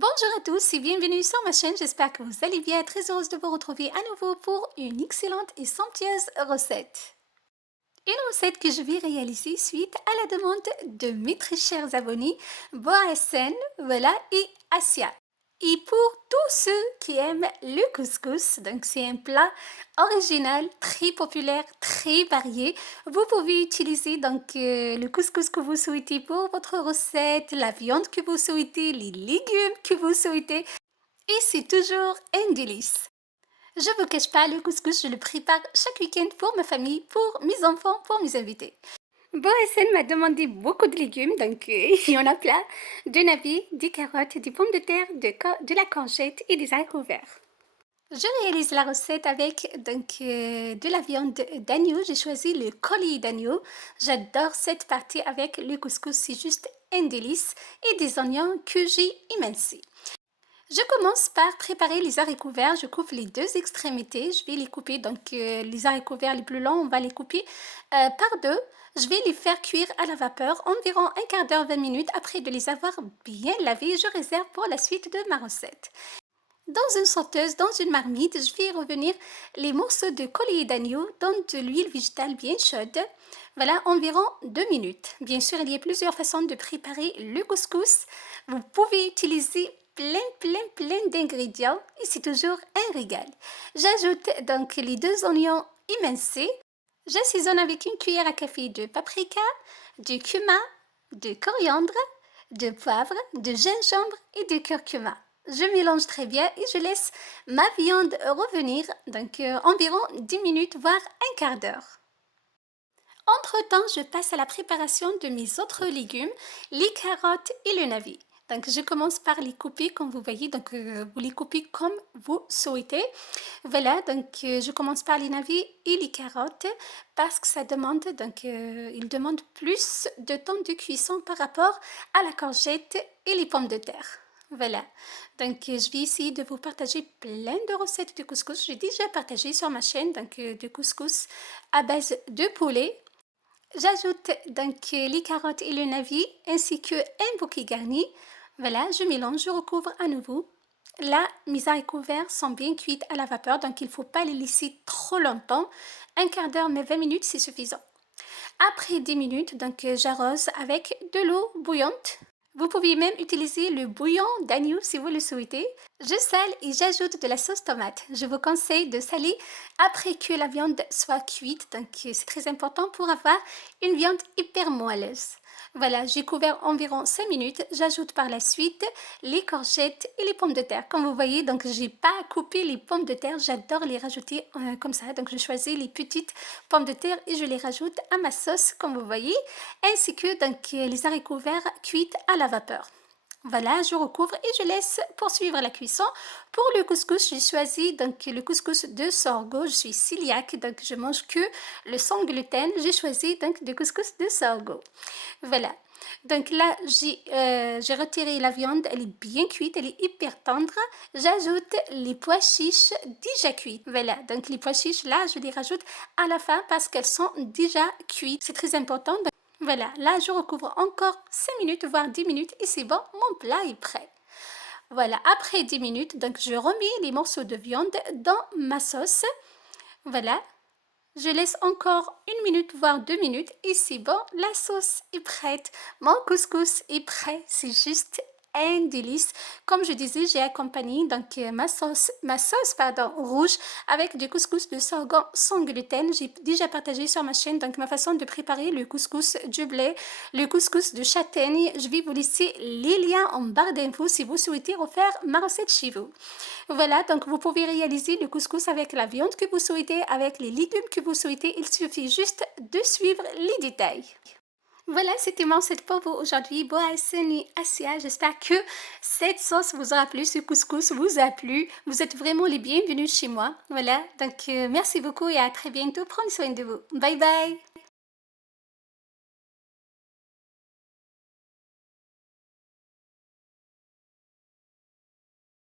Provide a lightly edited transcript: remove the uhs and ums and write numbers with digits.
Bonjour à tous et bienvenue sur ma chaîne, j'espère que vous allez bien, très heureuse de vous retrouver à nouveau pour une excellente et somptueuse recette. Une recette que je vais réaliser suite à la demande de mes très chers abonnés Boa SN, voilà, et Asia. Et pour tous ceux qui aiment le couscous, donc c'est un plat original, très populaire, très varié. Vous pouvez utiliser donc le couscous que vous souhaitez pour votre recette, la viande que vous souhaitez, les légumes que vous souhaitez. Et c'est toujours un délice. Je ne vous cache pas, le couscous, je le prépare chaque week-end pour ma famille, pour mes enfants, pour mes invités. Boasen m'a demandé beaucoup de légumes, donc il y en a plein. De navets, des carottes, des pommes de terre, de la courgette et des haricots verts. Je réalise la recette avec de la viande d'agneau. J'ai choisi le collier d'agneau. J'adore cette partie avec le couscous, c'est juste un délice. Et des oignons que j'ai émincés. Je commence par préparer les haricots verts. Je coupe les deux extrémités. Je vais les couper, les haricots verts les plus longs, on va les couper par deux. Je vais les faire cuire à la vapeur environ un quart d'heure, 20 minutes. Après de les avoir bien lavés, je réserve pour la suite de ma recette. Dans une sauteuse, dans une marmite, je vais revenir les morceaux de collier d'agneau dans de l'huile végétale bien chaude. Voilà, environ 2 minutes. Bien sûr, il y a plusieurs façons de préparer le couscous. Vous pouvez utiliser plein d'ingrédients et c'est toujours un régal. J'ajoute donc les deux oignons émincés. J'assaisonne avec une cuillère à café de paprika, de cumin, de coriandre, de poivre, de gingembre et de curcuma. Je mélange très bien et je laisse ma viande revenir, environ 10 minutes, voire un quart d'heure. Entre-temps, je passe à la préparation de mes autres légumes, les carottes et le navet. Donc, je commence par les couper, comme vous voyez, vous les coupez comme vous souhaitez. Voilà, je commence par les navets et les carottes parce que il demande plus de temps de cuisson par rapport à la courgette et les pommes de terre. Voilà, je vais essayer de vous partager plein de recettes de couscous. J'ai déjà partagé sur ma chaîne de couscous à base de poulet. J'ajoute les carottes et le navet ainsi qu'un bouquet garni. Voilà, je mélange, je recouvre à nouveau. Là, mes haricots verts sont bien cuits à la vapeur, donc il ne faut pas les laisser trop longtemps. Un quart d'heure, mais 20 minutes, c'est suffisant. Après 10 minutes, j'arrose avec de l'eau bouillante. Vous pouvez même utiliser le bouillon d'agneau si vous le souhaitez. Je sale et j'ajoute de la sauce tomate. Je vous conseille de saler après que la viande soit cuite. C'est très important pour avoir une viande hyper moelleuse. Voilà, j'ai couvert environ 5 minutes. J'ajoute par la suite les courgettes et les pommes de terre. Comme vous voyez, je n'ai pas coupé les pommes de terre. J'adore les rajouter comme ça. Donc, je choisis les petites pommes de terre et je les rajoute à ma sauce, comme vous voyez. Ainsi que les haricots verts cuits à la vapeur. Voilà, je recouvre et je laisse poursuivre la cuisson. Pour le couscous, j'ai choisi le couscous de sorgho. Je suis cœliaque, donc je mange que le sans gluten. J'ai choisi du couscous de sorgho. Voilà. Donc là, j'ai retiré la viande, elle est bien cuite, elle est hyper tendre. J'ajoute les pois chiches déjà cuits. Voilà, donc les pois chiches, là, je les rajoute à la fin parce qu'elles sont déjà cuites. C'est très important. Voilà, là, je recouvre encore 5 minutes, voire 10 minutes et c'est bon, mon plat est prêt. Voilà, après 10 minutes, je remets les morceaux de viande dans ma sauce. Voilà. Je laisse encore 1 minute, voire 2 minutes et c'est bon, la sauce est prête. Mon couscous est prêt, c'est juste un délice. Comme je disais, j'ai accompagné ma sauce rouge avec du couscous de sorgho sans gluten. J'ai déjà partagé sur ma chaîne ma façon de préparer le couscous du blé, le couscous de châtaigne. Je vais vous laisser les liens en barre d'infos si vous souhaitez refaire ma recette chez vous. Voilà, donc vous pouvez réaliser le couscous avec la viande que vous souhaitez, avec les légumes que vous souhaitez. Il suffit juste de suivre les détails. Voilà, c'était mon recette pour vous aujourd'hui. Boasen Asia. J'espère que cette sauce vous aura plu, ce couscous vous a plu. Vous êtes vraiment les bienvenus chez moi. Voilà, merci beaucoup et à très bientôt. Prenez soin de vous. Bye bye.